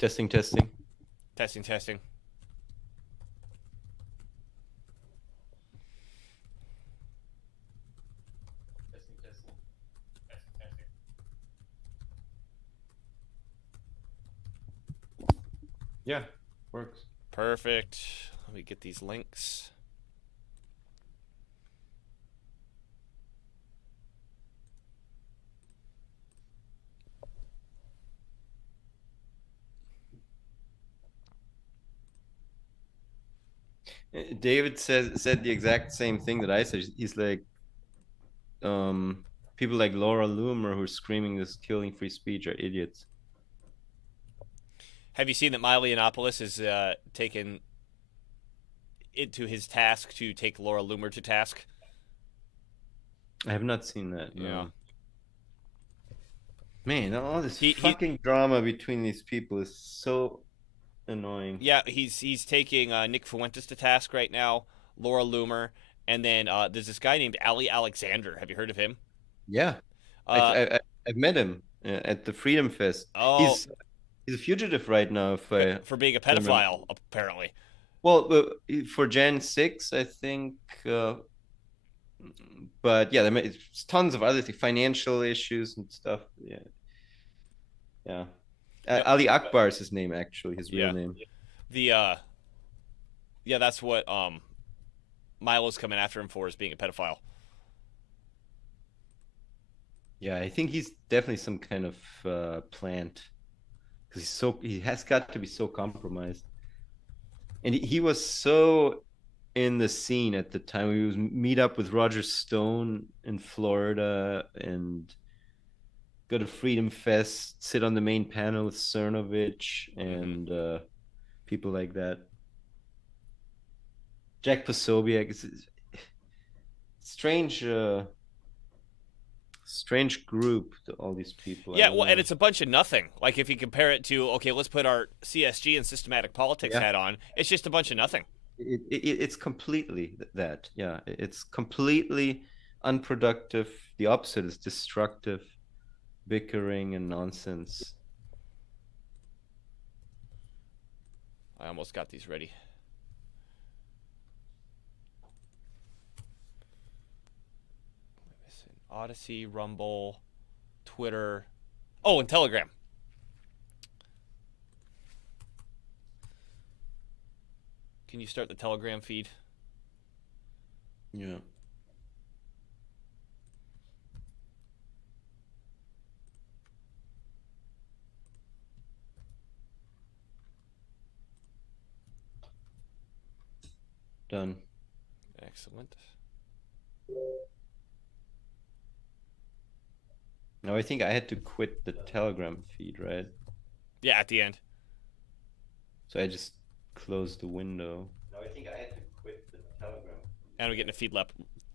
Testing, testing. Testing, testing. Testing, testing. Testing, testing. Yeah, works. Perfect. Let me get these links. David said the exact same thing that I said. He's like, people like Laura Loomer who are screaming this killing free speech are idiots. Have you seen that Milo Yiannopoulos is taken into his task to take Laura Loomer to task? I have not seen that. Yeah. No. Man, all this He fucking drama between these people is so annoying. yeah, he's taking Nick Fuentes to task right now, Laura Loomer, and then there's this guy named Ali Alexander. Have you heard of him? Yeah, Uh I've met him at the Freedom Fest. oh, He's a fugitive right now. If I for being a remember. pedophile apparently. Well, for Gen 6, I think. But yeah, there's tons of other things, financial issues and stuff. Yeah, yeah. Yep. Ali Akbar is his name, actually, his real Yeah. name. The yeah, that's what Milo's coming after him for, is being a pedophile. Yeah, I think he's definitely some kind of plant because he has got to be so compromised, and he was so in the scene at the time. We was meet up with Roger Stone in Florida and go to Freedom Fest, sit on the main panel with Cernovich Mm-hmm. and people like that. Jack Posobiec. It's strange, strange group. All these people. I Yeah, don't well, and know. it's a bunch of nothing. Like if you compare it to, okay, let's put our CSG and systematic politics Yeah, hat on. It's just a bunch of nothing. it's completely that. Yeah, it's completely unproductive. The opposite is destructive, bickering and nonsense. I almost got these ready. Odyssey, Rumble, Twitter. Oh, and Telegram. Can you start the Telegram feed? Yeah. Done. Excellent. Now I think I had to quit the Telegram feed, right? Yeah, at the end. So I just closed the window. No, I think I had to quit the Telegram. And we're getting a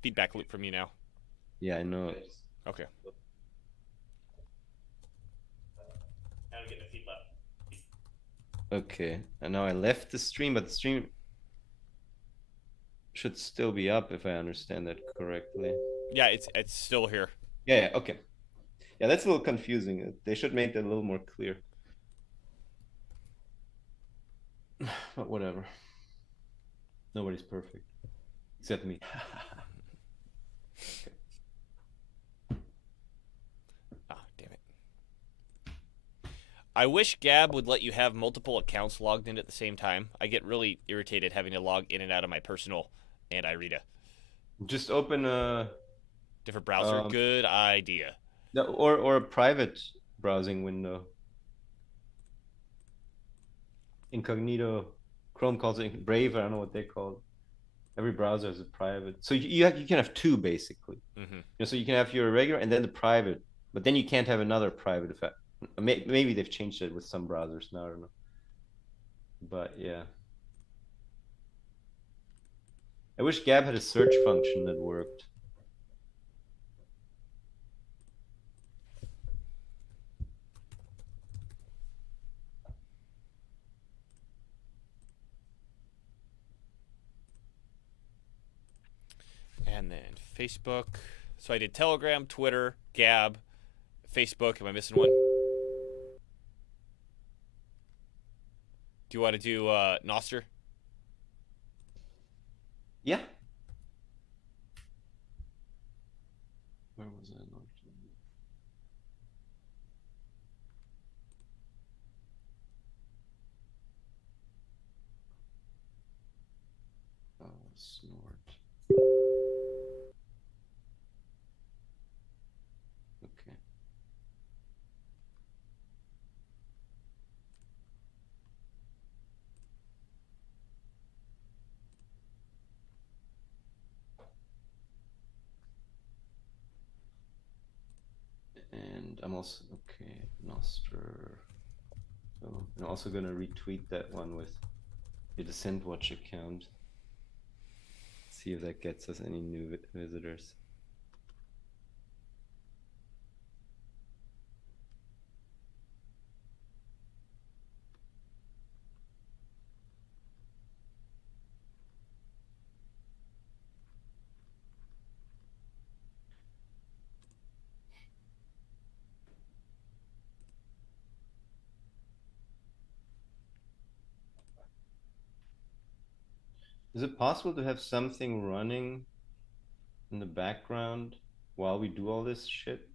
feedback loop from you now. Yeah, I know. Okay. And we're getting a feedback. Okay, and now I left the stream, but the stream should still be up if I understand that correctly. Yeah, it's still here. Yeah, yeah, okay. Yeah, that's a little confusing. They should make that a little more clear. But whatever. Nobody's perfect. Except me. Okay. Ah, damn it. I wish Gab would let you have multiple accounts logged in at the same time. I get really irritated having to log in and out of my personal and Irida. Just open a Different browser. um, Good idea. or a private browsing window. Incognito. Chrome calls it Brave. I don't know what they call it. Every browser has a private. So you can have two basically. Mm-hmm. So you can have your regular and then the private, but then you can't have another private effect. Maybe they've changed it with some browsers now. I don't know. But yeah, I wish Gab had a search function that worked. And then Facebook. So I did Telegram, Twitter, Gab, Facebook. Am I missing one? Do you want to do Noster? Yeah. Where was I? Snort. Okay. And I'm also okay. Noster. So I'm also gonna retweet that one with the Descent Watch account. See if that gets us any new visitors. Is it possible to have something running in the background while we do all this shit?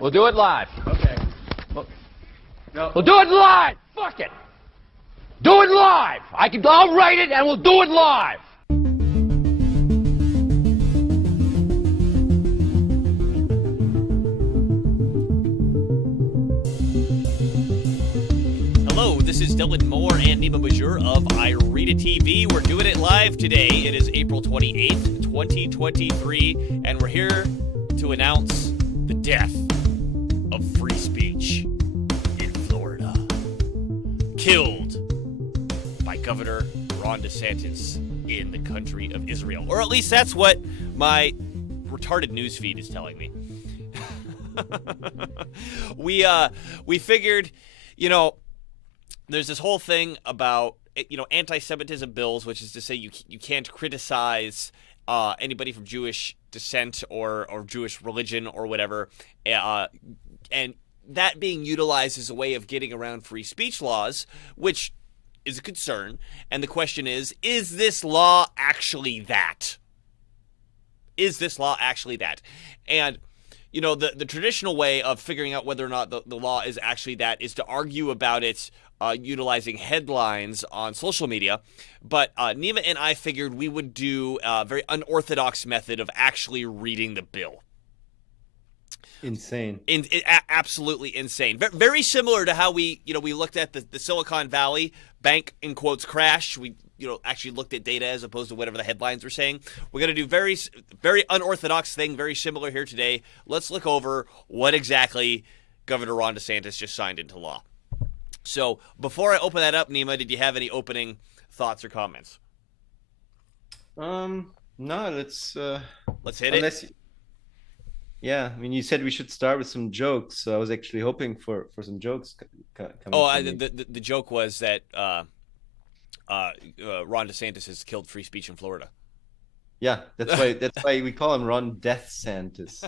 We'll do it live. Okay. No. We'll do it live. Fuck it. Do it live. I'll write it and we'll do it live. Hello, this is Dylan Moore and Nima Majur of Irida TV. We're doing it live today. It is April 28th, 2023, and we're here to announce the death of free speech in Florida. Killed by Governor Ron Desantis in the country of Israel. Or at least that's what my retarded newsfeed is telling me. We figured, there's this whole thing about, anti-Semitism bills, which is to say you can't criticize anybody from Jewish descent or Jewish religion or whatever, and that being utilized as a way of getting around free speech laws, which is a concern. And the question is this law actually that? Is this law actually that? And, you know, the traditional way of figuring out whether or not the law is actually that is to argue about it utilizing headlines on social media. But Nima and I figured we would do a very unorthodox method of actually reading the bill. Insane. Absolutely insane. Very similar to how we looked at the Silicon Valley bank in quotes crash. We actually looked at data as opposed to whatever the headlines were saying. We're going to do very unorthodox thing, very similar here today. Let's look over what exactly Governor Ron DeSantis just signed into law. So before I open that up, Nima, did you have any opening thoughts or comments? No, let's hit it. Yeah, I mean, you said we should start with some jokes, so I was actually hoping for some jokes coming. The joke was that Ron DeSantis has killed free speech in Florida. Yeah, that's why we call him Ron Death Santis.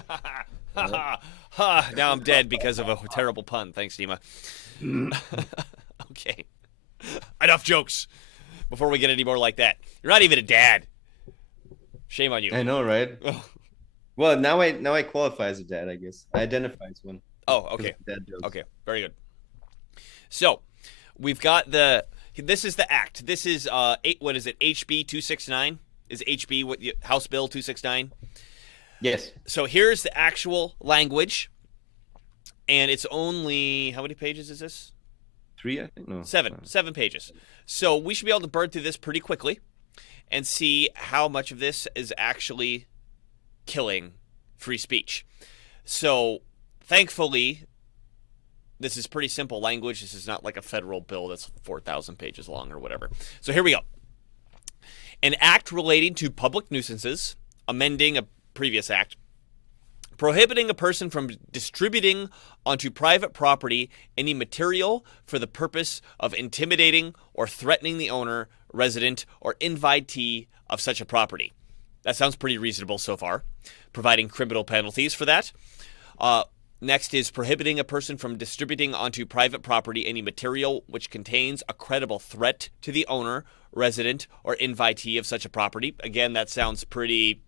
Now I'm dead because of a terrible pun. Thanks, Nima. Okay, enough jokes. Before we get any more like that, you're not even a dad. Shame on you. I know, right? Well, now I qualify as a dad, I guess. I identify as one. Oh, okay. Okay, very good. So, we've got this is the act. This is what is it? HB 269 is HB what House Bill 269? Yes. So here's the actual language, and it's only how many pages is this? 3, I think. No. 7 pages. So we should be able to burn through this pretty quickly, and see how much of this is actually killing free speech. So thankfully this is pretty simple language. This is not like a federal bill that's 4,000 pages long or whatever. So here we go. An act relating to public nuisances, amending a previous act, prohibiting a person from distributing onto private property any material for the purpose of intimidating or threatening the owner, resident, or invitee of such a property. That sounds pretty reasonable so far. Providing criminal penalties for that. Next is prohibiting a person from distributing onto private property any material which contains a credible threat to the owner, resident, or invitee of such a property. Again, that sounds pretty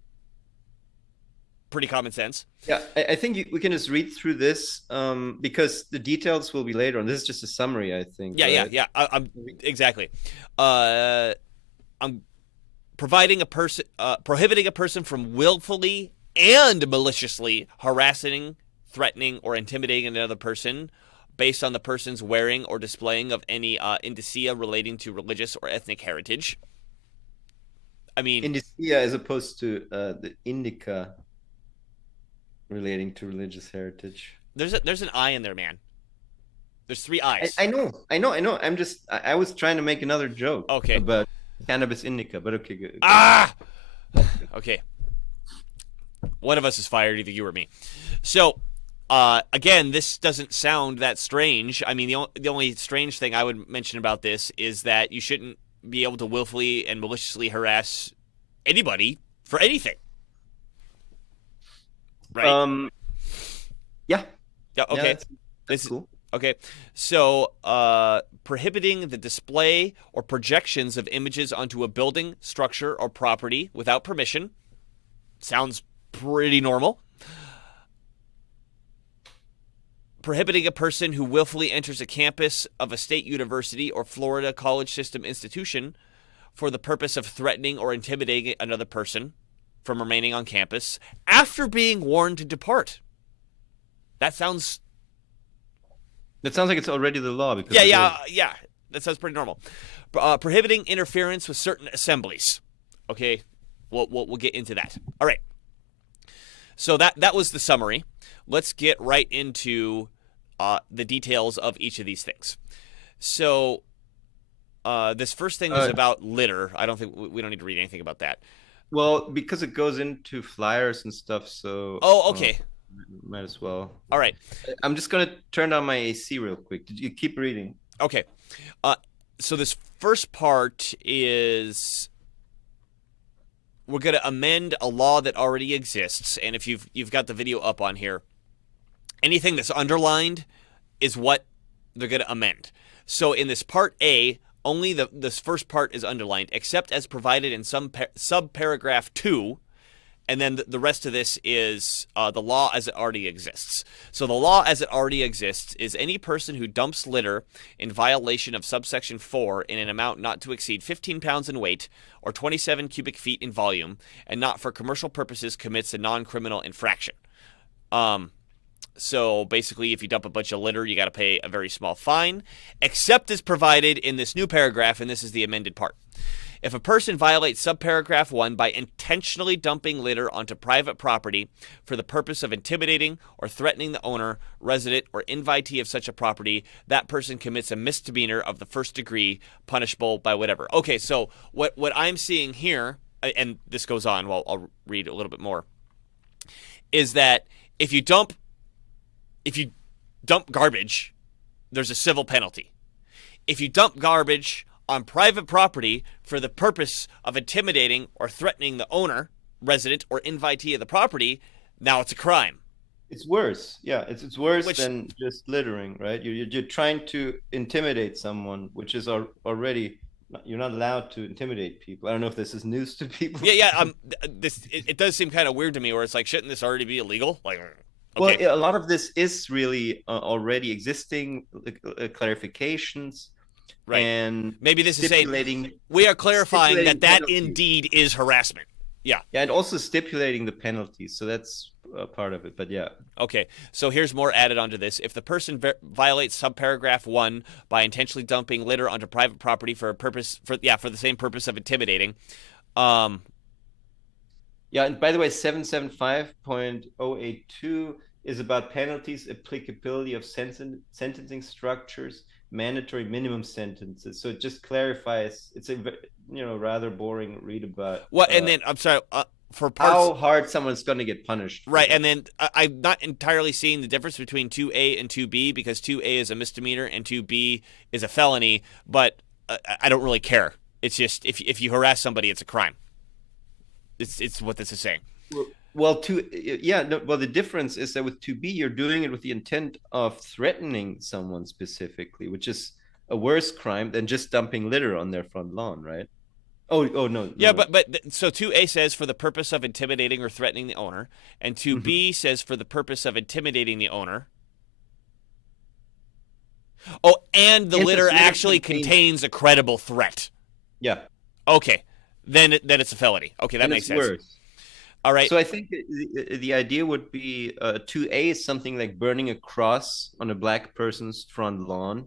common sense. Yeah, I think we can just read through this because the details will be later on. This is just a summary, I think. Yeah, right? yeah. Exactly. I'm prohibiting a person from willfully and maliciously harassing, threatening, or intimidating another person based on the person's wearing or displaying of any indicia relating to religious or ethnic heritage. I mean, indicia as opposed to the indica relating to religious heritage. There's an I in there, man. There's 3 I's. I know. I was trying to make another joke. Okay. About cannabis indica, but okay, good. Okay. One of us is fired, either you or me. So, again, this doesn't sound that strange. I mean, the only strange thing I would mention about this is that you shouldn't be able to willfully and maliciously harass anybody for anything. Right? Yeah. Yeah, okay. Yeah, that's cool. Okay. So, prohibiting the display or projections of images onto a building, structure, or property without permission. Sounds pretty normal. Prohibiting a person who willfully enters a campus of a state university or Florida college system institution for the purpose of threatening or intimidating another person from remaining on campus after being warned to depart. That sounds like it's already the law. Because yeah. That sounds pretty normal. Prohibiting interference with certain assemblies. Okay, we'll get into that. All right. So that was the summary. Let's get right into the details of each of these things. So this first thing is about litter. I don't think we don't need to read anything about that. Well, because it goes into flyers and stuff, so... Oh, okay. Might as well. All right. I'm just going to turn on my AC real quick. Did you keep reading? Okay. So this first part is... we're going to amend a law that already exists. And if you've got the video up on here, anything that's underlined is what they're going to amend. So in this Part A, only this first part is underlined, except as provided in some subparagraph 2, and then the rest of this is the law as it already exists. So the law as it already exists is any person who dumps litter in violation of subsection 4 in an amount not to exceed 15 pounds in weight or 27 cubic feet in volume and not for commercial purposes commits a non-criminal infraction. So basically, if you dump a bunch of litter, you got to pay a very small fine, except as provided in this new paragraph, and this is the amended part. If a person violates subparagraph 1 by intentionally dumping litter onto private property for the purpose of intimidating or threatening the owner, resident, or invitee of such a property, that person commits a misdemeanor of the first degree, punishable by whatever. Okay, so what I'm seeing here, and this goes on, well, I'll read a little bit more, is that if you dump garbage, there's a civil penalty. If you dump garbage on private property for the purpose of intimidating or threatening the owner, resident, or invitee of the property, now it's a crime. It's worse. Yeah, it's worse than just littering, right? You're trying to intimidate someone, which is already, you're not allowed to intimidate people. I don't know if this is news to people. Yeah. It does seem kind of weird to me, where it's like, shouldn't this already be illegal? Like, okay. Well, a lot of this is really already existing clarifications. Right. And maybe this is saying we are clarifying that penalties. Indeed is harassment. Yeah. Yeah, and also stipulating the penalties. So that's part of it. But yeah. Okay. So here's more added onto this. If the person violates subparagraph 1 by intentionally dumping litter onto private property for the same purpose of intimidating. Yeah, and by the way, 775.082 is about penalties, applicability of sentencing structures, mandatory minimum sentences. So it just clarifies. It's a rather boring read about and then I'm sorry for parts, how hard someone's going to get punished. Right, and then I'm not entirely seeing the difference between 2A and 2B, because 2A is a misdemeanor and 2B is a felony. But I don't really care. It's just if you harass somebody, it's a crime. It's what this is saying. Well, the difference is that with 2B, you're doing it with the intent of threatening someone specifically, which is a worse crime than just dumping litter on their front lawn, right? Oh no. Yeah, but so 2A says for the purpose of intimidating or threatening the owner, and 2B says for the purpose of intimidating the owner. Oh, and the litter actually contains a credible threat. Yeah. Okay, then it's a felony. Okay, that makes sense. Worse. All right. So I think the idea would be 2A is something like burning a cross on a black person's front lawn.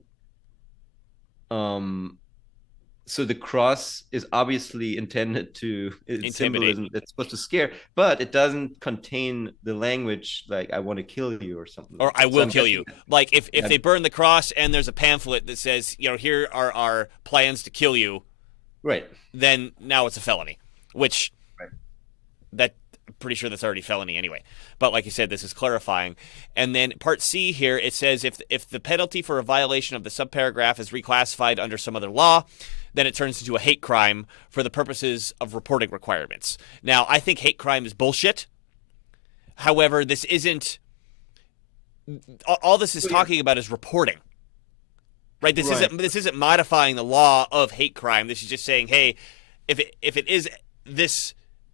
So the cross is obviously intended to symbolism that's supposed to scare, but it doesn't contain the language like "I want to kill you" or something. Or "I will kill you." Like if they burn the cross and there's a pamphlet that says, here are our plans to kill you. Right. Then now it's a felony, which I'm pretty sure that's already felony anyway. But like you said, this is clarifying. And then Part C here, it says if the penalty for a violation of the subparagraph is reclassified under some other law, then it turns into a hate crime for the purposes of reporting requirements. Now, I think hate crime is bullshit. However, this isn't – all this is talking about is reporting. Right? This isn't modifying the law of hate crime. This is just saying, hey, if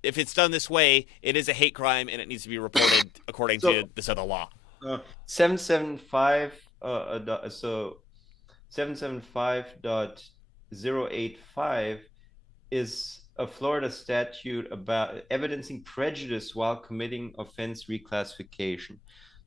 it's done this way, it is a hate crime and it needs to be reported according to this other law. 775.085 is a Florida statute about evidencing prejudice while committing offense reclassification.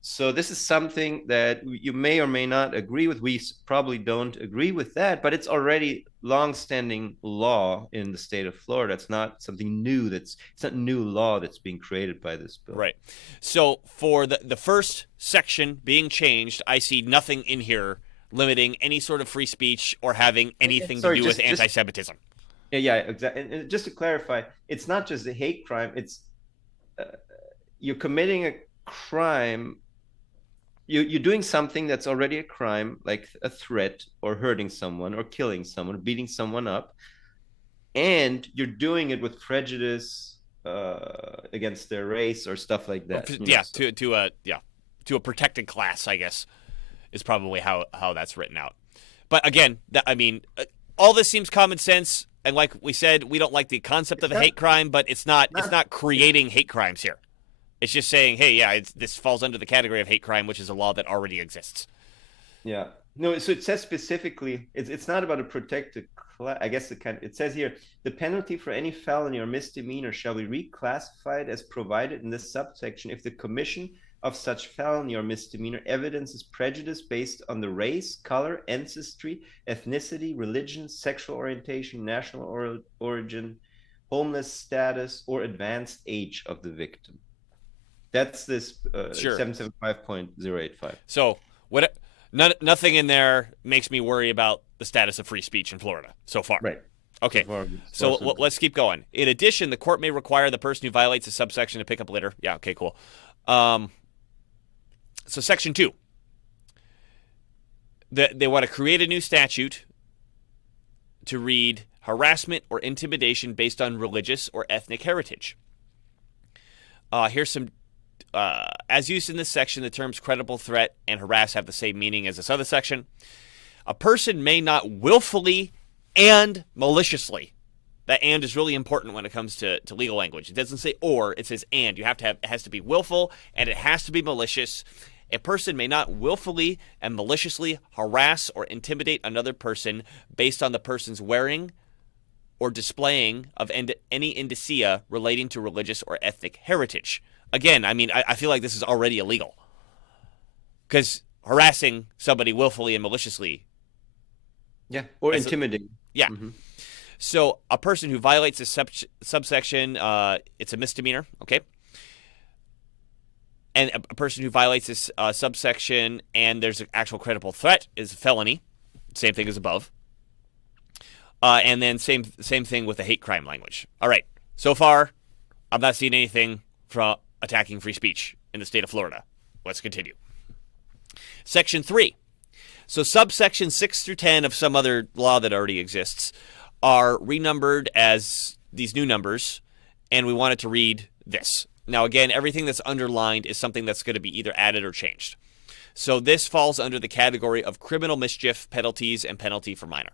So this is something that you may or may not agree with. We probably don't agree with that, but it's already long-standing law in the state of Florida. It's not something new. It's not new law that's being created by this bill. Right. So for the first section being changed, I see nothing in here limiting any sort of free speech or having anything to do with anti-Semitism. Yeah, exactly. And just to clarify, it's not just a hate crime. It's you're committing a crime. You're doing something that's already a crime, like a threat or hurting someone or killing someone, beating someone up, and you're doing it with prejudice against their race or stuff like that. To a protected class, I guess, is probably how that's written out. But again, all this seems common sense, and like we said, we don't like the concept of a hate crime, but it's not creating hate crimes here. It's just saying, hey, yeah, this falls under the category of hate crime, which is a law that already exists. Yeah. No, so it says specifically, it's not about a protected class. I guess it says here, the penalty for any felony or misdemeanor shall be reclassified as provided in this subsection if the commission of such felony or misdemeanor evidences prejudice based on the race, color, ancestry, ethnicity, religion, sexual orientation, national origin, homeless status, or advanced age of the victim. That's this 775.085. So nothing in there makes me worry about the status of free speech in Florida so far. Right. Okay, so let's keep going. In addition, the court may require the person who violates a subsection to pick up litter. Yeah, okay, cool. So Section 2. They want to create a new statute to read harassment or intimidation based on religious or ethnic heritage. Here's some, as used in this section, the terms credible threat and harass have the same meaning as this other section. A person may not willfully and maliciously. That and is really important when it comes to legal language. It doesn't say or, it says and. It has to be willful and it has to be malicious. A person may not willfully and maliciously harass or intimidate another person based on the person's wearing or displaying of any indicia relating to religious or ethnic heritage. Again, I feel like this is already illegal. Because harassing somebody willfully and maliciously. Yeah, or intimidating. Yeah. Mm-hmm. So a person who violates this subsection, it's a misdemeanor, okay? And a person who violates this subsection and there's an actual credible threat is a felony. Same thing as above. And then same thing with the hate crime language. All right. So far, I'm not seeing anything from attacking free speech in the state of Florida. Let's continue. Section 3. So subsection 6 through 10 of some other law that already exists are renumbered as these new numbers, and we want it to read this. Now, again, everything that's underlined is something that's going to be either added or changed. So this falls under the category of criminal mischief, penalties, and penalty for minor.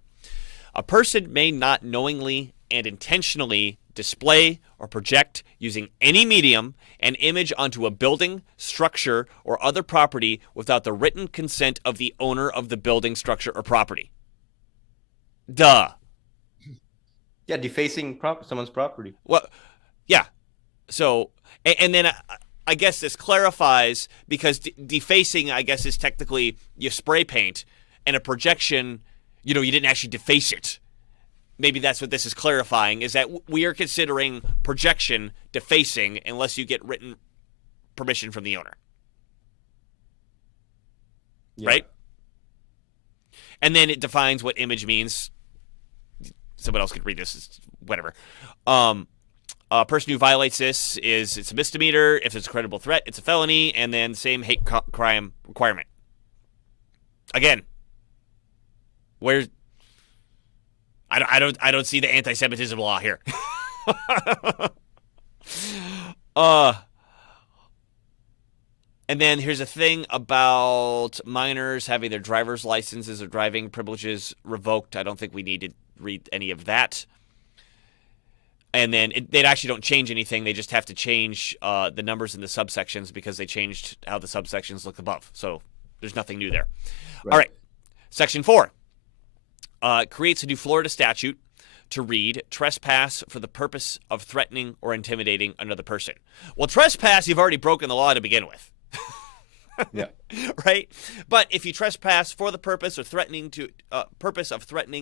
A person may not knowingly and intentionally display or project using any medium an image onto a building, structure, or other property without the written consent of the owner of the building, structure, or property. Duh. Yeah, defacing someone's property. Well, yeah. So, and then I guess this clarifies because defacing, I guess, is technically you spray paint, and a projection, you didn't actually deface it. Maybe that's what this is clarifying, is that we are considering projection defacing unless you get written permission from the owner. Yeah. Right? And then it defines what image means. Someone else could read this, it's whatever. A person who violates this it's a misdemeanor. If it's a credible threat, it's a felony, and then same hate crime requirement. Again, where's I don't see the anti-Semitism law here. And then here's a thing about minors having their driver's licenses or driving privileges revoked. I don't think we need to read any of that. And then they actually don't change anything. They just have to change the numbers in the subsections because they changed how the subsections look above. So there's nothing new there. Right. All right. Section 4 creates a new Florida statute to read trespass for the purpose of threatening or intimidating another person. Well, trespass, you've already broken the law to begin with. Yeah. Right? But if you trespass for the purpose of threatening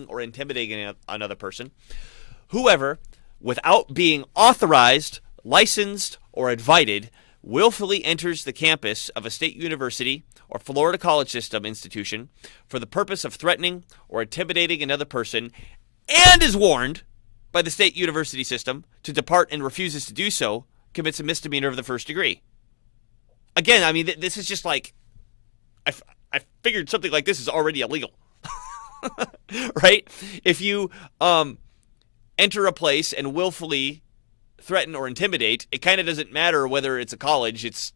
or intimidating another person, whoever, without being authorized, licensed, or invited, willfully enters the campus of a state university or Florida college system institution for the purpose of threatening or intimidating another person and is warned by the state university system to depart and refuses to do so, commits a misdemeanor of the first degree. Again, this is just like, I figured something like this is already illegal. Right? If you enter a place and willfully threaten, or intimidate, it kind of doesn't matter whether it's a college. It's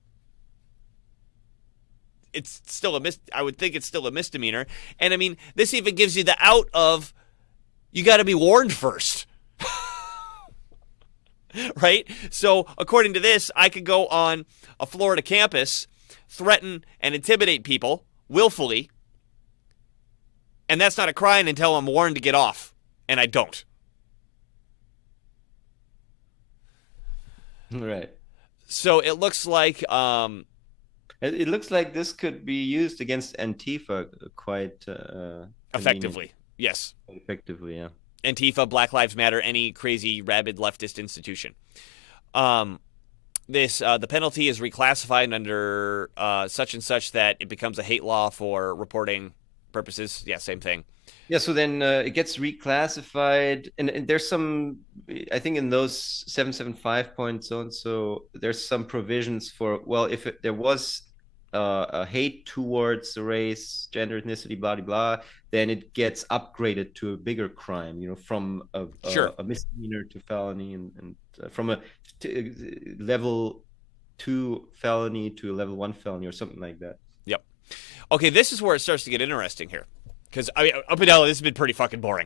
still I would think it's still a misdemeanor. And I mean, this even gives you the out of, you got to be warned first. Right? So according to this, I could go on a Florida campus, threaten and intimidate people willfully, and that's not a crime until I'm warned to get off, and I don't. Right. So it looks like it looks like this could be used against Antifa quite effectively. Yes. Effectively, yeah. Antifa, Black Lives Matter, any crazy rabid leftist institution. The penalty is reclassified under such and such that it becomes a hate law for reporting purposes. Yeah, same thing. Yeah, so then it gets reclassified, and there's some, I think in those 775 points so and so, there's some provisions for, well, if there was a hate towards race, gender, ethnicity, blah, blah, blah, then it gets upgraded to a bigger crime, from a misdemeanor to felony, and from a level 2 felony to a level 1 felony or something like that. Yep. Okay, this is where it starts to get interesting here. Because, I mean, up and down, this has been pretty fucking boring.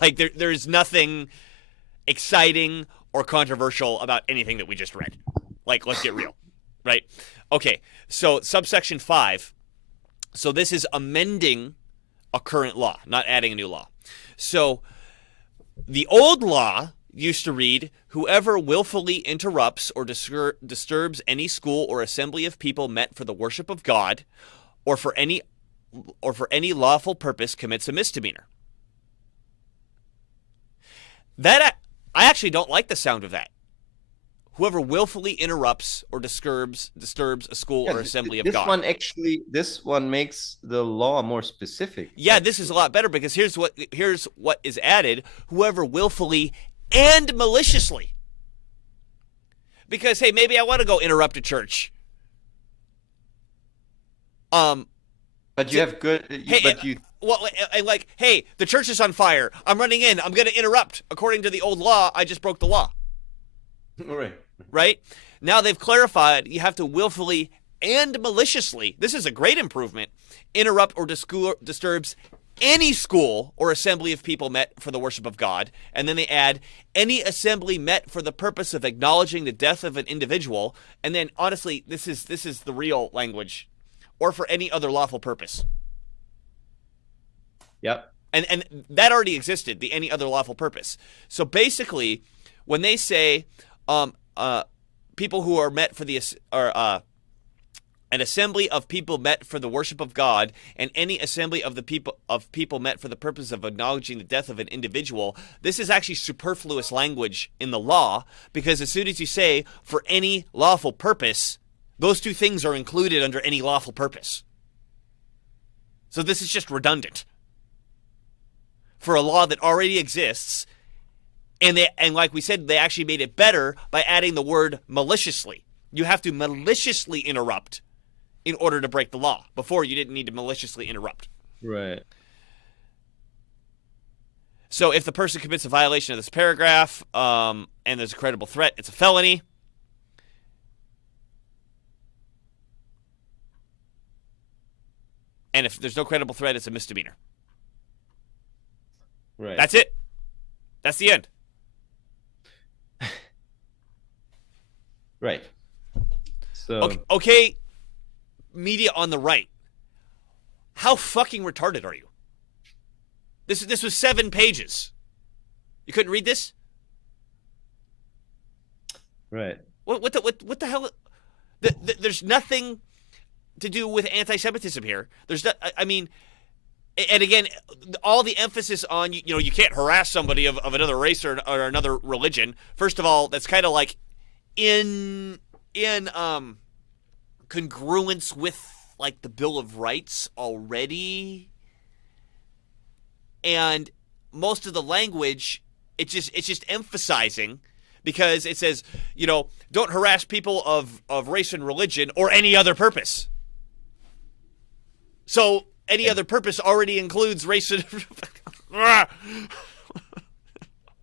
Like, there's nothing exciting or controversial about anything that we just read. Like, let's get real, right? Okay, so subsection 5. So this is amending a current law, not adding a new law. So the old law used to read, whoever willfully interrupts or disturbs any school or assembly of people met for the worship of God, or for any lawful purpose commits a misdemeanor. That I actually don't like the sound of that. Whoever willfully interrupts or disturbs a school or assembly of God. This one makes the law more specific. Yeah, this is a lot better, because here's what is added: whoever willfully and maliciously. Because hey, maybe I want to go interrupt a church. But you have good. Well, and like, hey, the church is on fire. I'm running in. I'm going to interrupt. According to the old law, I just broke the law. All right. Right? Now they've clarified you have to willfully and maliciously. This is a great improvement. Interrupt or disturbs any school or assembly of people met for the worship of God. And then they add any assembly met for the purpose of acknowledging the death of an individual. And then honestly, this is the real language. Or for any other lawful purpose. Yep. And that already existed, the any other lawful purpose. So basically, when they say people who are met for an assembly of people met for the worship of God, and any assembly of people met for the purpose of acknowledging the death of an individual, this is actually superfluous language in the law, because as soon as you say for any lawful purpose, those two things are included under any lawful purpose. So this is just redundant for a law that already exists. And like we said, they actually made it better by adding the word maliciously. You have to maliciously interrupt in order to break the law. Before, you didn't need to maliciously interrupt. Right. So if the person commits a violation of this paragraph and there's a credible threat, it's a felony. And if there's no credible threat, it's a misdemeanor. Right. That's it. That's the end. Right. So okay, media on the right. How fucking retarded are you? This was 7 pages. You couldn't read this? Right. What the hell? There's nothing to do with anti-Semitism here. There's not. I mean, and again, all the emphasis on you can't harass somebody of another race or another religion. First of all, that's kind of like in congruence with like the Bill of Rights already, and most of the language it's just emphasizing, because it says don't harass people of race and religion or any other purpose. So any other purpose already includes race and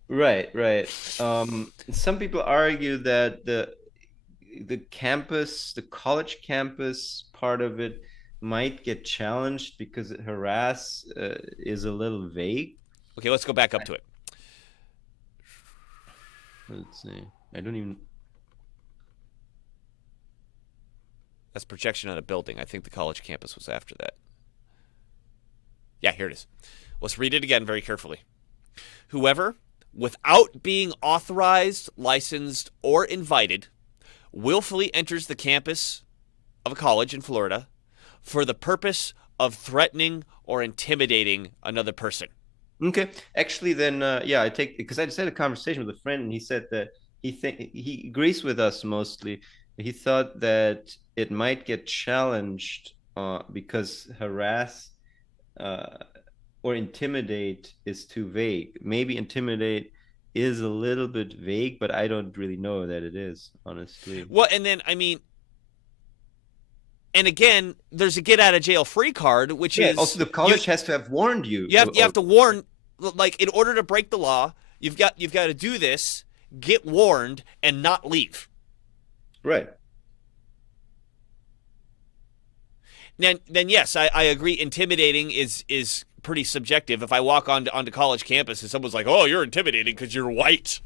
Right, right. Some people argue that the campus, the college campus part of it might get challenged because harass is a little vague. Okay, let's go back up to it. Let's see. I don't even. That's projection on a building. I think the college campus was after that. Yeah, here it is. Let's read it again very carefully. Whoever, without being authorized, licensed, or invited, willfully enters the campus of a college in Florida for the purpose of threatening or intimidating another person. Okay, actually, then yeah, I take because I just had a conversation with a friend, and he said that he agrees with us mostly. He thought that it might get challenged because harass uh, or intimidate is too vague. Maybe intimidate is a little bit vague, but I don't really know that it is, honestly. Well, and then, I mean, and again, there's a get out of jail free card, which Yeah, is also the college has to have warned you. you have to warn, like, in order to break the law, you've got to do this, get warned, and not leave. Right. Then yes, I agree. Intimidating is pretty subjective. If I walk onto college campus and someone's like, "Oh, you're intimidating because you're white,"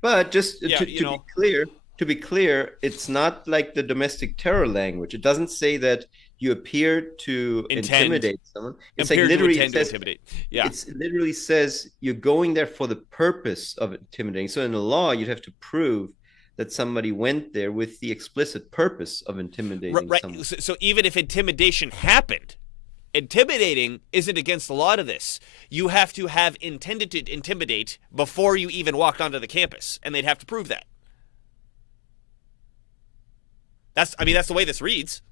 But just Yeah, to be clear, it's not like the domestic terror language. It doesn't say that you appear to intimidate someone. It's like appear to literally intend to says, intimidate. Yeah, it literally says you're going there for the purpose of intimidating. So in the law, you'd have to prove that somebody went there with the explicit purpose of intimidating right. someone. So even if intimidation happened, intimidating isn't against the law to this. You have to have intended to intimidate before you even walked onto the campus, and they'd have to prove that. That's the way this reads.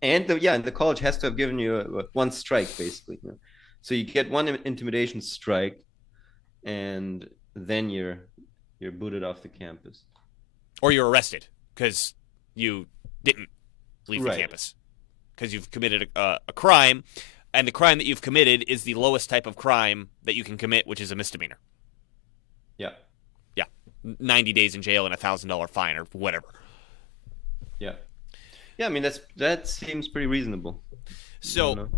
And the college has to have given you one strike, basically. So you get one intimidation strike, and then you're booted off the campus. Or you're arrested because you didn't leave the Right. campus because you've committed a crime, and the crime that you've committed is the lowest type of crime that you can commit, which is a misdemeanor. Yeah. Yeah, 90 days in jail and $1,000 fine or whatever. Yeah. Yeah, I mean that seems pretty reasonable. So,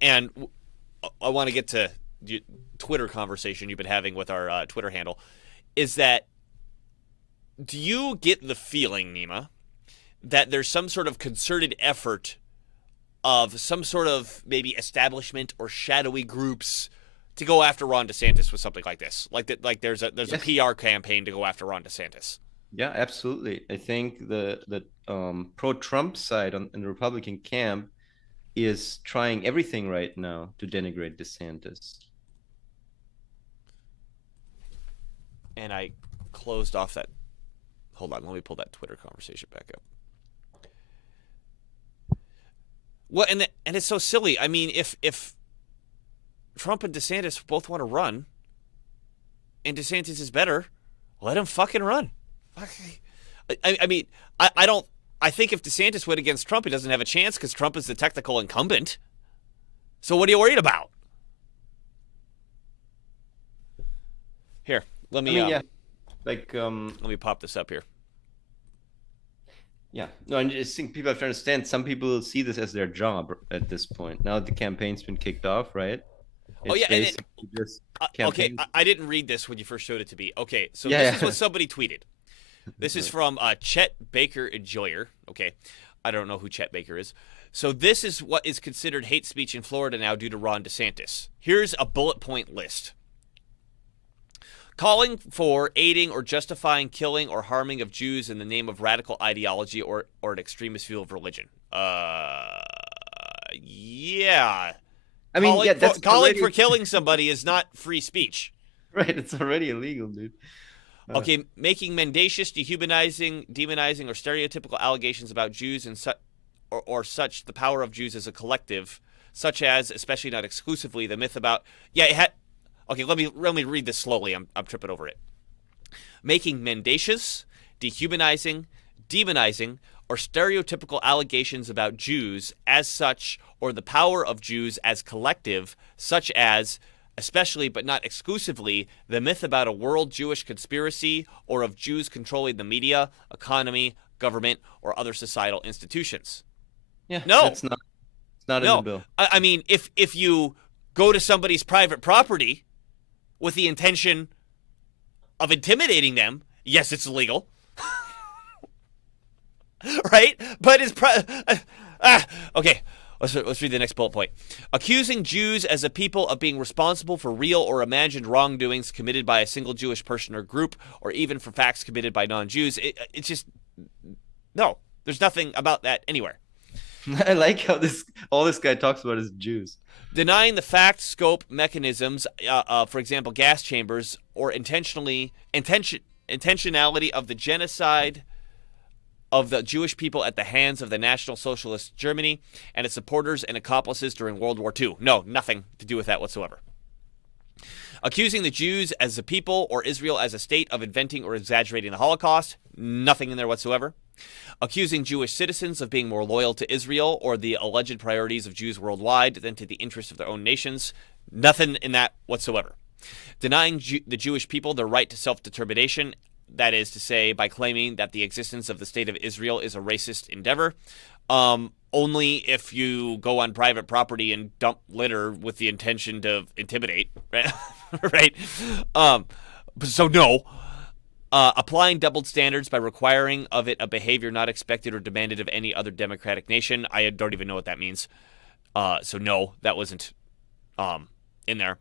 and I want to get to the Twitter conversation you've been having with our Twitter handle. Is that, do you get the feeling, Nima, that there's some sort of concerted effort of some sort of maybe establishment or shadowy groups to go after Ron DeSantis with something like this? Like that, like there's a PR campaign to go after Ron DeSantis. Yeah, absolutely. I think the pro-Trump side in the Republican camp is trying everything right now to denigrate DeSantis. And I closed off that. Hold on, let me pull that Twitter conversation back up. Well, and it's so silly. I mean, if Trump and DeSantis both want to run, and DeSantis is better, let him fucking run. I mean, I don't. I think if DeSantis went against Trump, he doesn't have a chance because Trump is the technical incumbent. So what are you worried about? Here, let me. Yeah, like let me pop this up here. Yeah, no, I just think people have to understand. Some people see this as their job at this point. Now that the campaign's been kicked off, right? Oh yeah, and just okay. I didn't read this when you first showed it to me. Okay, so Yeah, this is what somebody tweeted. This is from Chet Baker Enjoyer. Okay, I don't know who Chet Baker is. So this is what is considered hate speech in Florida now due to Ron DeSantis. Here's a bullet point list. Calling for, aiding, or justifying killing or harming of Jews in the name of radical ideology or an extremist view of religion. Yeah. I mean, calling for killing somebody is not free speech. Right, it's already illegal, dude. Okay, making mendacious, dehumanizing, demonizing, or stereotypical allegations about Jews and or such the power of Jews as a collective, such as, especially not exclusively, the myth about Okay, let me read this slowly. I'm tripping over it. Making mendacious, dehumanizing, demonizing, or stereotypical allegations about Jews as such, or the power of Jews as collective, such as especially but not exclusively the myth about a world Jewish conspiracy or of Jews controlling the media, economy, government, or other societal institutions. Yeah, No. it's not in the bill. I mean, if you go to somebody's private property with the intention of intimidating them, yes, it's illegal. Right? But it's okay. Let's read the next bullet point. Accusing Jews as a people of being responsible for real or imagined wrongdoings committed by a single Jewish person or group, or even for facts committed by non-Jews, it's just no. There's nothing about that anywhere. I like how all this guy talks about is Jews. Denying the fact, scope, mechanisms, for example, gas chambers, or intentionality of the genocide of the Jewish people at the hands of the National Socialist Germany and its supporters and accomplices during World War II. No, nothing to do with that whatsoever. Accusing the Jews as a people or Israel as a state of inventing or exaggerating the Holocaust. Nothing in there whatsoever. Accusing Jewish citizens of being more loyal to Israel or the alleged priorities of Jews worldwide than to the interests of their own nations. Nothing in that whatsoever. Denying the Jewish people their right to self-determination, that is to say, by claiming that the existence of the state of Israel is a racist endeavor. Only if you go on private property and dump litter with the intention to intimidate, right? Right? So no. Applying doubled standards by requiring of it a behavior not expected or demanded of any other democratic nation. I don't even know what that means. So no, that wasn't in there.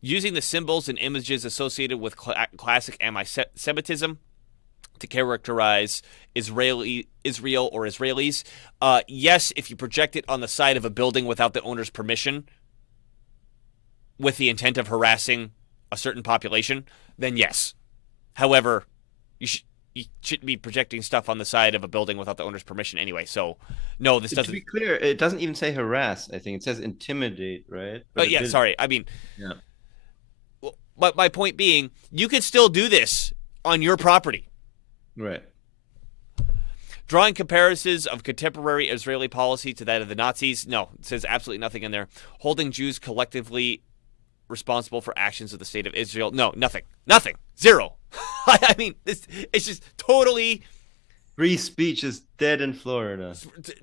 Using the symbols and images associated with classic anti-Semitism to characterize Israel or Israelis. Yes, if you project it on the side of a building without the owner's permission, with the intent of harassing a certain population, then yes. However, you shouldn't be projecting stuff on the side of a building without the owner's permission anyway. So, no, this doesn't. To be clear, it doesn't even say harass. I think it says intimidate, right? But yeah, sorry. I mean, yeah. But my point being, you could still do this on your property. Right. Drawing comparisons of contemporary Israeli policy to that of the Nazis. No, it says absolutely nothing in there. Holding Jews collectively responsible for actions of the state of Israel. No, nothing. Nothing. Zero. I mean, it's just totally... Free speech is dead in Florida.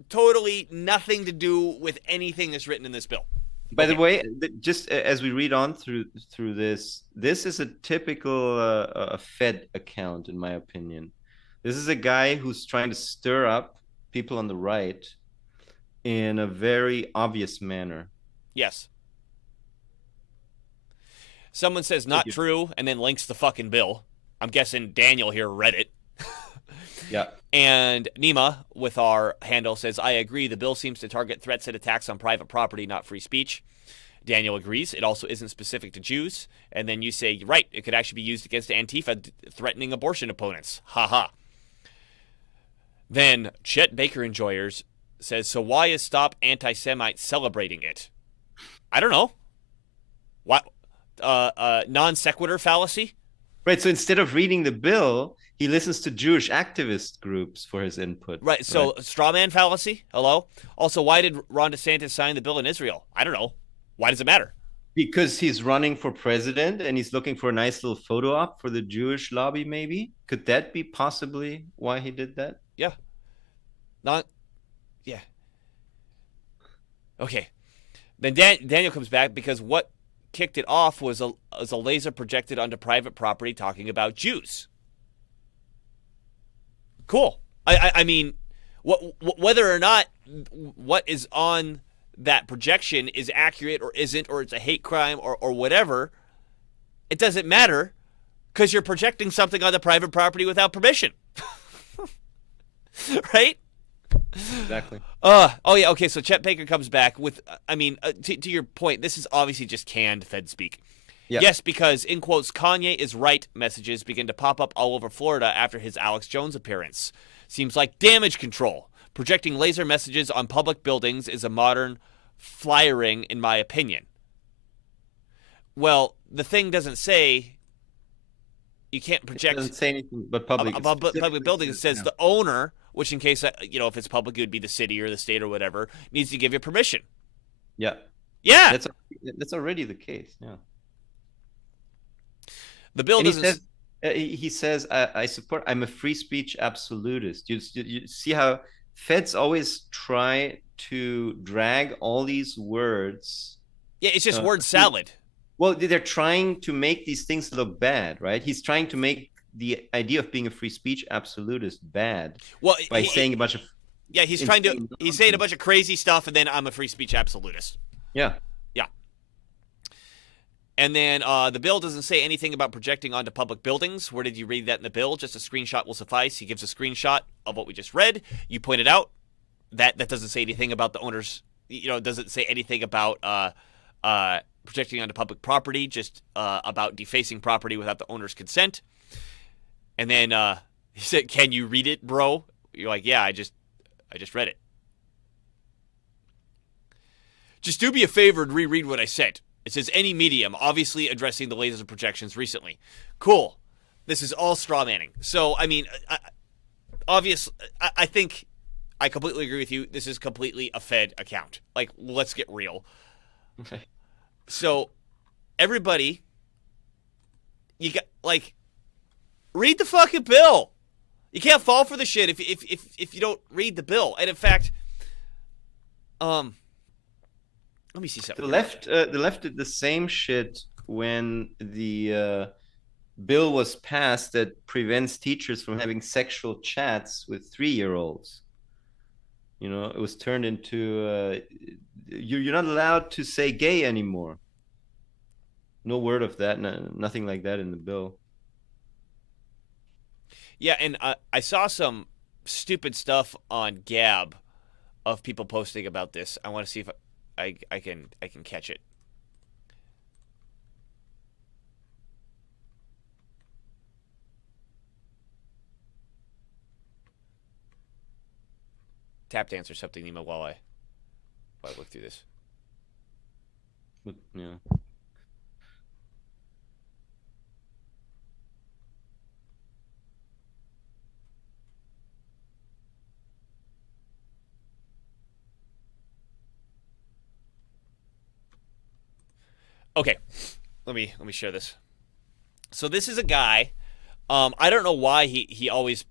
Totally nothing to do with anything that's written in this bill. By the way, just as we read on through this is a typical Fed account, in my opinion. This is a guy who's trying to stir up people on the right in a very obvious manner. Yes. Someone says not true and then links the fucking bill. I'm guessing Daniel here read it. Yeah. And Nima, with our handle, says, I agree. The bill seems to target threats and attacks on private property, not free speech. Daniel agrees. It also isn't specific to Jews. And then you say, right, it could actually be used against Antifa threatening abortion opponents. Ha ha. Then Chet Baker Enjoyers says, so why is Stop Anti-Semites celebrating it? I don't know. What? Non sequitur fallacy? Right. So instead of reading the bill, he listens to Jewish activist groups for his input. Right. So straw man fallacy. Hello. Also, why did Ron DeSantis sign the bill in Israel? I don't know. Why does it matter? Because he's running for president and he's looking for a nice little photo op for the Jewish lobby, maybe? Could that be possibly why he did that? Yeah. Yeah. Okay. Then Daniel comes back because what kicked it off was a laser projected onto private property talking about Jews. Cool. I mean, whether or not what is on that projection is accurate or isn't, or it's a hate crime or whatever, it doesn't matter because you're projecting something on the private property without permission. Right? Exactly. Oh yeah. Okay. So Chet Baker comes back with, to your point, this is obviously just canned Fed speak. Yeah. Yes, because, in quotes, Kanye is right messages begin to pop up all over Florida after his Alex Jones appearance. Seems like damage control. Projecting laser messages on public buildings is a modern flyering, in my opinion. Well, the thing doesn't say you can't project. It doesn't say anything but public. About public buildings. It says the owner, which in case, if it's public, it would be the city or the state or whatever, needs to give you permission. Yeah. Yeah. That's already the case. Yeah. The bill And he doesn't. says, he says, I support. I'm a free speech absolutist. You see how feds always try to drag all these words. Yeah, it's just Uh, word salad. well, they're trying to make these things look bad, right? He's trying to make the idea of being a free speech absolutist bad Well, by saying a bunch of yeah, he's trying to. insane He's saying a nonsense. bunch of crazy stuff, and then I'm a free speech absolutist. Yeah. Yeah. And then the bill doesn't say anything about projecting onto public buildings. Where did you read that in the bill? Just a screenshot will suffice. He gives a screenshot of what we just read. You pointed out that doesn't say anything about the owners. Doesn't say anything about projecting onto public property. Just about defacing property without the owner's consent. And then he said, "Can you read it, bro?" You're like, "Yeah, I just read it." Just do me a favor and reread what I said. It says any medium, obviously addressing the laser projections recently. Cool. This is all straw manning. So, I mean, I think I completely agree with you. This is completely a Fed account. Like, let's get real. Okay. So, everybody, you got, like, read the fucking bill. You can't fall for the shit if you don't read the bill. And in fact, let me see something. The left did the same shit when the bill was passed that prevents teachers from having sexual chats with 3-year-olds. It was turned into you're not allowed to say gay anymore. No word of that, nothing like that in the bill. Yeah, and I saw some stupid stuff on Gab of people posting about this. I want to see if I can catch it. Tap dance or something, Nima, while I look through this. But, yeah. Okay, let me share this. So this is a guy. I don't know why he always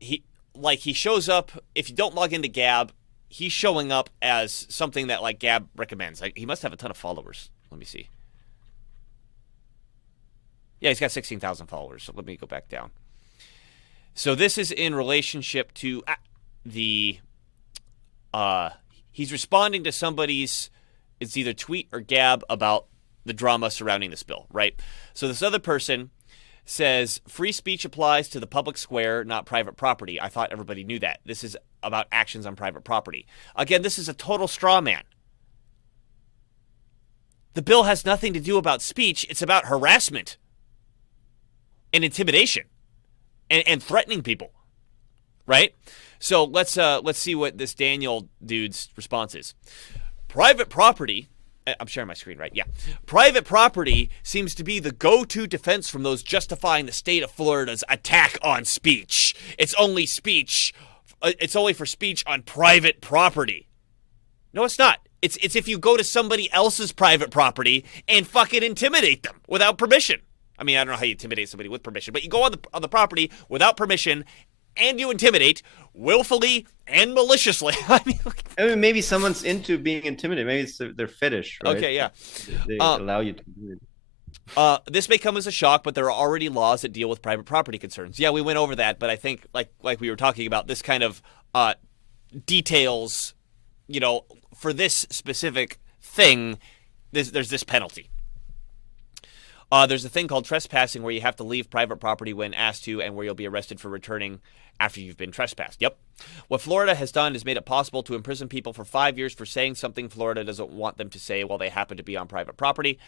he shows up. If you don't log into Gab, he's showing up as something that like Gab recommends. Like, he must have a ton of followers. Let me see. Yeah, he's got 16,000 followers. So let me go back down. So this is in relationship to the. He's responding to somebody's. It's either tweet or Gab about the drama surrounding this bill, right? So this other person says free speech applies to the public square, not private property. I thought everybody knew that. This is about actions on private property. Again, this is a total straw man. The bill has nothing to do about speech. It's about harassment and intimidation and threatening people, right? So let's see what this Daniel dude's response is. Private property. I'm sharing my screen, right? Yeah. Private property seems to be the go-to defense from those justifying the state of Florida's attack on speech. It's only speech. It's only for speech on private property. No, it's not. It's if you go to somebody else's private property and fucking intimidate them without permission. I mean, I don't know how you intimidate somebody with permission, but you go on the property without permission and you intimidate willfully and maliciously. I mean, maybe someone's into being intimidated. Maybe it's their fetish, right? Okay, yeah. They allow you to do it. This may come as a shock, but there are already laws that deal with private property concerns. Yeah, we went over that, but I think, like we were talking about, this kind of details, for this specific thing, there's this penalty. There's a thing called trespassing where you have to leave private property when asked to and where you'll be arrested for returning after you've been trespassed. Yep. What Florida has done is made it possible to imprison people for 5 years for saying something Florida doesn't want them to say while they happen to be on private property.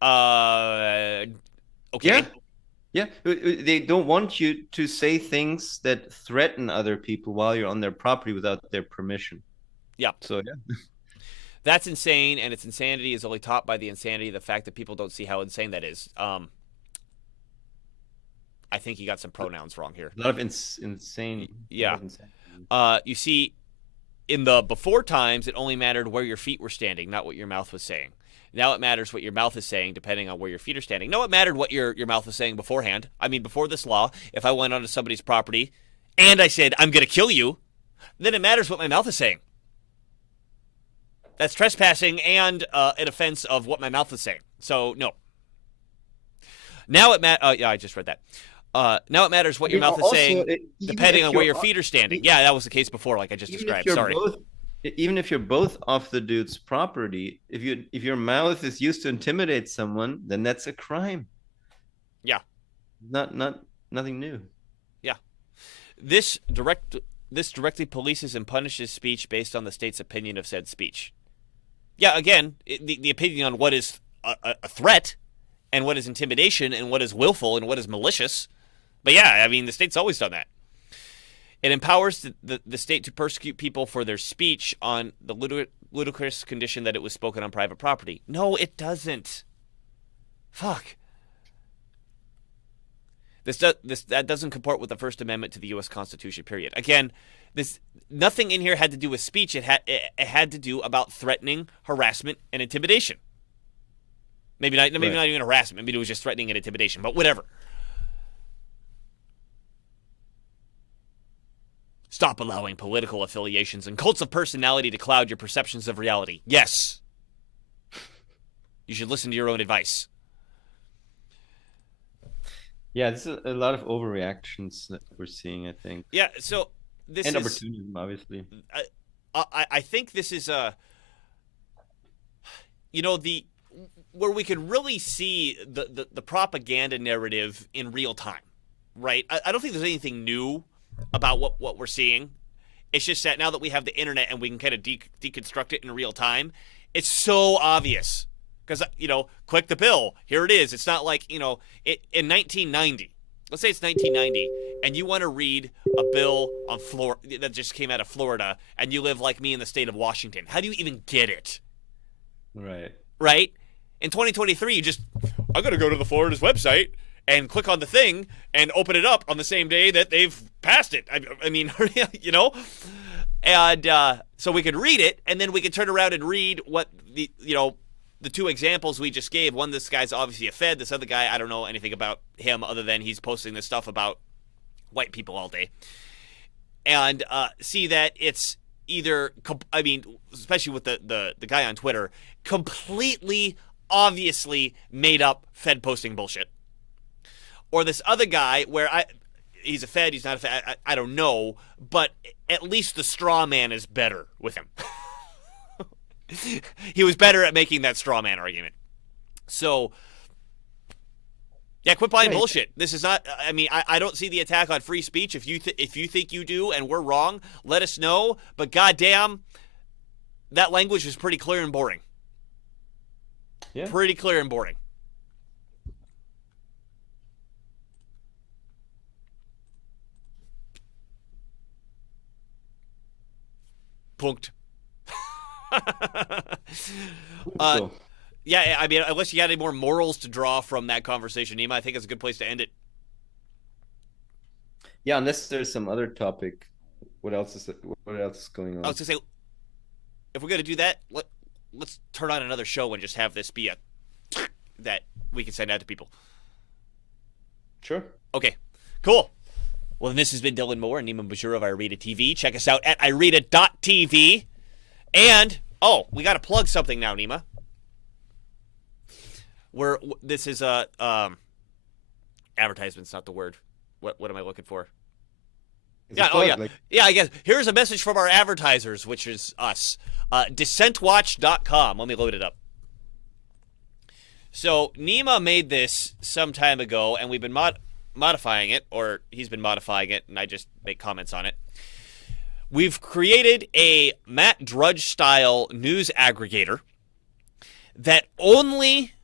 Okay. Yeah. They don't want you to say things that threaten other people while you're on their property without their permission. Yeah. So, yeah. That's insane, and its insanity is only topped by the insanity of the fact that people don't see how insane that is. I think you got some pronouns wrong here. A lot of insane. Yeah. You see, In the before times, it only mattered where your feet were standing, not what your mouth was saying. Now it matters what your mouth is saying, depending on where your feet are standing. No, it mattered what your mouth was saying beforehand. I mean, before this law, if I went onto somebody's property and I said, I'm going to kill you, then it matters what my mouth is saying. That's trespassing and an offense of what my mouth is saying. So, no. Now it matters. Yeah, I just read that. Now it matters what your mouth is saying, depending on where your feet are standing. Yeah, that was the case before, like I just described. Sorry. Even if you're both off the dude's property, if your mouth is used to intimidate someone, then that's a crime. Yeah. Nothing new. Yeah. This directly polices and punishes speech based on the state's opinion of said speech. Yeah, again, the opinion on what is a threat and what is intimidation and what is willful and what is malicious. But yeah, I mean, the state's always done that. It empowers the state to persecute people for their speech on the ludicrous condition that it was spoken on private property. No, it doesn't. Fuck. That doesn't comport with the First Amendment to the U.S. Constitution, period. Again, nothing in here had to do with speech. It had to do about threatening, harassment, and intimidation. Maybe not even harassment. Maybe it was just threatening and intimidation, but whatever. Stop allowing political affiliations and cults of personality to cloud your perceptions of reality. Yes. You should listen to your own advice. Yeah, this is a lot of overreactions that we're seeing, I think. Yeah, so this and is... opportunism, obviously. I think this is where we could really see the propaganda narrative in real time, right? I don't think there's anything new about what we're seeing. It's just that now that we have the internet and we can kind of deconstruct it in real time, it's so obvious. Because, click the bill. Here it is. It's not like, in 1990. Let's say it's 1990, and you want to read a bill on that just came out of Florida, and you live like me in the state of Washington. How do you even get it? Right. Right? In 2023, I'm going to go to the Florida's website and click on the thing and open it up on the same day that they've passed it. I mean, And so we could read it, and then we could turn around and read what the two examples we just gave. One, this guy's obviously a Fed. This other guy, I don't know anything about him other than he's posting this stuff about white people all day. And see that it's either, especially with the guy on Twitter, completely obviously made up Fed posting bullshit. Or this other guy where he's a Fed, he's not a Fed, I don't know, but at least the straw man is better with him. He was better at making that straw man argument. So, yeah, quit buying bullshit. This is not, I don't see the attack on free speech. If you think you do and we're wrong, let us know. But goddamn, that language is pretty clear and boring. Yeah. Pretty clear and boring. Punkt. Yeah, unless you got any more morals to draw from that conversation, Nima, I think it's a good place to end it. Yeah, unless there's some other topic. What else is going on? I was gonna say, if we're gonna do that, let's turn on another show and just have this be that we can send out to people. Sure. Okay. Cool. Well, then this has been Dylan Moore and Nima Bajura of Irida TV. Check us out at irida.tv. And, we got to plug something now, Nima. This is advertisement's not the word. What am I looking for? Yeah, I guess. Here's a message from our advertisers, which is us. Descentwatch.com. Let me load it up. So, Nima made this some time ago, and we've been modifying it, or he's been modifying it, and I just make comments on it. We've created a Matt Drudge-style news aggregator that only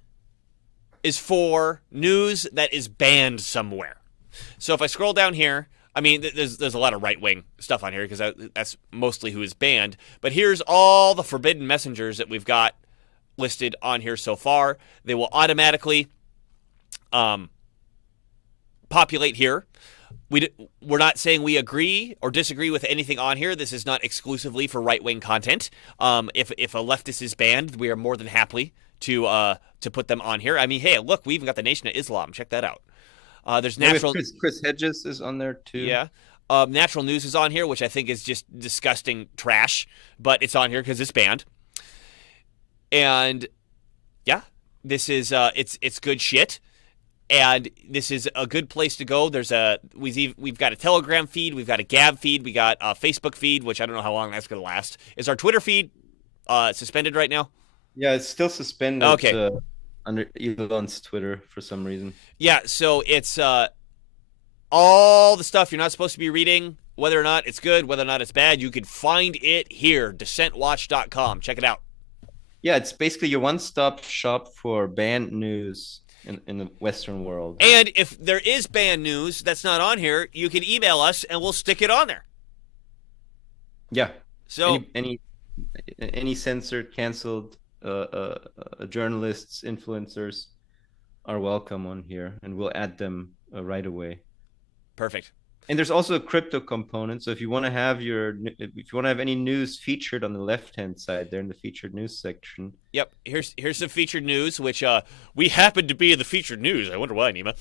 is for news that is banned somewhere. So if I scroll down here, there's a lot of right-wing stuff on here because that's mostly who is banned. But here's all the forbidden messengers that we've got listed on here so far. They will automatically populate here. We're not saying we agree or disagree with anything on here. This is not exclusively for right-wing content. If a leftist is banned, we are more than happy to put them on here. I mean, hey, look, we even got the Nation of Islam. Check that out. There's natural. Chris Hedges is on there too. Yeah. Natural News is on here, which I think is just disgusting trash, but it's on here because it's banned. And yeah, this is it's good shit. And this is a good place to go. We've got a Telegram feed, we've got a Gab feed, we got a Facebook feed, which I don't know how long that's going to last. Is our Twitter feed suspended right now? Yeah, it's still suspended. Okay. Under Elon's Twitter for some reason. Yeah, so it's all the stuff you're not supposed to be reading, whether or not it's good, whether or not it's bad. You can find it here, dissentwatch.com. Check it out. Yeah, it's basically your one-stop shop for banned news in the Western world. And if there is banned news that's not on here, you can email us and we'll stick it on there. Yeah. So any censored, canceled journalists, influencers are welcome on here, and we'll add them right away. Perfect. And there's also a crypto component. So if you want to have any news featured on the left-hand side there in the featured news section. Yep. Here's some featured news, which we happen to be in the featured news. I wonder why, Nima.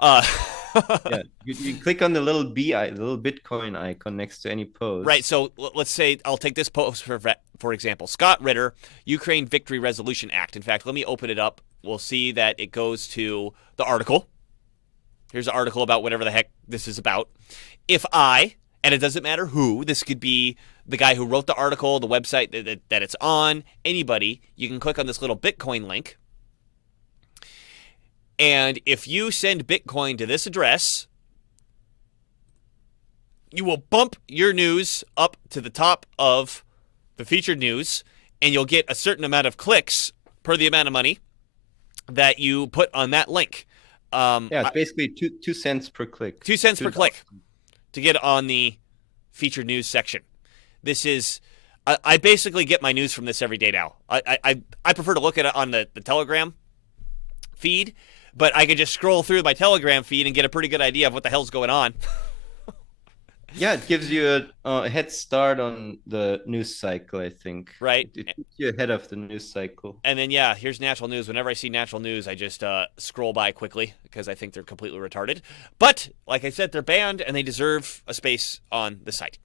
Yeah, you click on the little the little Bitcoin icon next to any post. Right. So let's say I'll take this post for example. Scott Ritter, Ukraine Victory Resolution Act. In fact, let me open it up. We'll see that it goes to the article. Here's an article about whatever the heck this is about. And it doesn't matter who, this could be the guy who wrote the article, the website that it's on, anybody, you can click on this little Bitcoin link. And if you send Bitcoin to this address, you will bump your news up to the top of the featured news, and you'll get a certain amount of clicks per the amount of money that you put on that link. It's basically 2 cents per click. 2 cents per click to get on the featured news section. This is, I basically get my news from this every day now. I prefer to look at it on the Telegram feed, but I can just scroll through my Telegram feed and get a pretty good idea of what the hell's going on. Yeah, it gives you a head start on the news cycle, I think. Right. It keeps you ahead of the news cycle. And then, yeah, here's natural news. Whenever I see natural news, I just scroll by quickly because I think they're completely retarded. But, like I said, they're banned and they deserve a space on the site.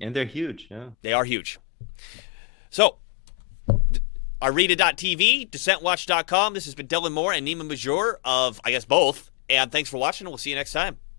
And they're huge, yeah. They are huge. So, Irida.tv, dissentwatch.com. This has been Dylan Moore and Nima Major of, I guess, both. And thanks for watching, and we'll see you next time.